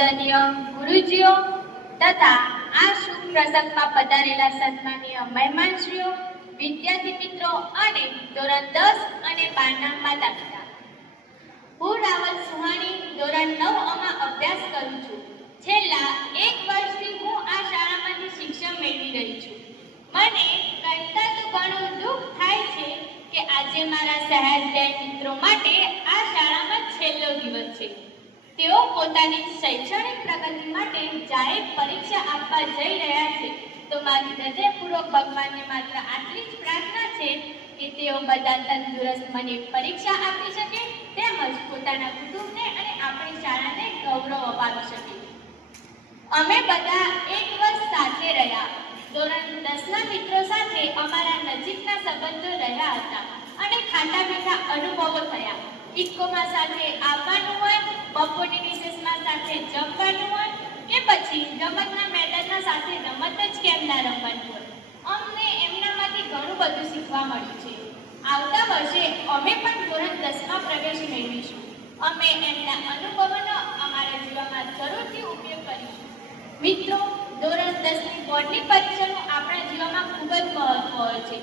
આદરણીય ગુરુજીઓ તથા આ શુભ પ્રસંગમાં પધારેલા સન્માનીય મહેમાનશ્રીઓ, વિદ્યાર્થી મિત્રો અને ધોરણ 10 અને 12ના માતા પિતા. હું રાવલ સુહાણી ધોરણ 9 માં અભ્યાસ કરું છું. છેલ્લા 1 વર્ષથી હું આ શાળામાંથી શિક્ષણ મેળવી રહી છું. મને કહેતા તો ઘણું દુઃખ થાય છે કે આજે મારા સહાયક મિત્રો માટે આ શાળામાં છેલ્લો દિવસ છે. તેઓ પોતાની શૈક્ષણિક પ્રગતિ માટે જાહેર પરીક્ષા આપવા જઈ રહ્યા છે. તો મારી હૃદયપૂર્વક ભગવાનને માત્ર આટલી જ પ્રાર્થના છે કે તેઓ બધા તંદુરસ્ત મને પરીક્ષા આપી શકે, તેમજ પોતાના કુટુંબને અને આપણી શાળાને ગૌરવ અપાવી શકે. અમે બધા 1 વર્ષ સાથે રહ્યા. ધોરણ 10ના મિત્રો સાથે અમારા નજીકના સંબંધો રહ્યા હતા અને ખાટા મીઠા અનુભવો થયા. ઇકોમાં સાથે આવવાનું હોય, બપોરની રિસેસમાં સાથે જમવાનું હોય કે પછી રમતના મેદાનમાં સાથે રમત જ કેમ ના રમવાનું હોય, અમને એમનામાંથી ઘણું બધું શીખવા મળ્યું છે. આવતા વર્ષે અમે પણ ધોરણ 10માં પ્રવેશ મેળવીશું. અમે એમના અનુભવોનો અમારા જીવનમાં જરૂરથી ઉપયોગ કરીશું. મિત્રો, ધોરણ 10ની બોર્ડની પરીક્ષાનું આપણા જીવનમાં ખૂબ જ મહત્વ હોય છે.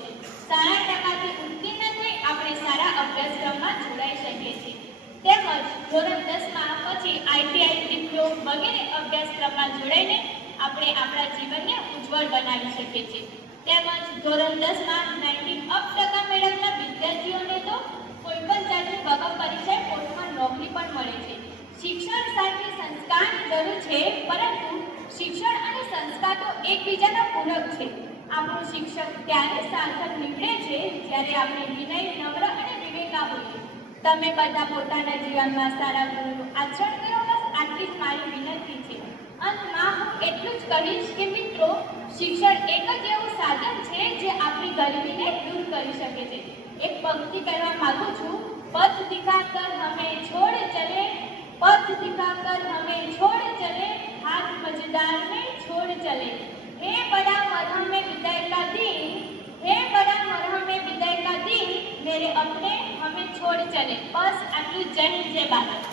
સારા ટકાથી ઉત્તીર્ણ થઈ આપણે સારા અભ્યાસક્રમમાં જોડાઈ શકીએ છીએ. તેમજ ધોરણ 10માં પછી આઈટીઆઈ, ડિપ્લોમા વગેરે અભ્યાસક્રમમાં જોડાઈને આપણે આપણા જીવનને ઉજ્જવળ બનાવી શકીએ છીએ. તેમજ ધોરણ 10માં 90% મેળવનાર વિદ્યાર્થીઓને તો કોઈ પણ જાતની વગર પરીક્ષાએ પોસ્ટમાં નોકરી પણ મળે છે. શિક્ષણ સાથે સંસ્કારની જરૂર છે, પરંતુ શિક્ષણ અને સંસ્કાર તો એકબીજાના પૂરક છે. આપણું શિક્ષક ત્યારે સાર્થક નીવડે છે જ્યારે આપણે વિનય, નમ્ર અને વિવેકા હોઈએ. તમે બધા પોતાના જીવનમાં સારા ગુણનું આચરણ કરો. બસ આટલી જ મારી વિનંતી છે. અંતમાં હું એટલું જ કહીશ કે મિત્રો, શિક્ષણ એક જ એવું સાધન છે જે આપણી ગરીબીને દૂર કરી શકે છે. એક પંક્તિ કહેવા માંગુ છું: પથ દિખાકર હમે છોડ ચલે, पथ दिखाकर हमें छोड़ चले, हाथ मजेदार में छोड़ चले, हे बड़ा मरहम में विदाई का दिन, हे बड़ा मरहम में विदाई का दिन, मेरे अपने हमें छोड़ चले. बस आटલું. जय हिंद, जय भारत.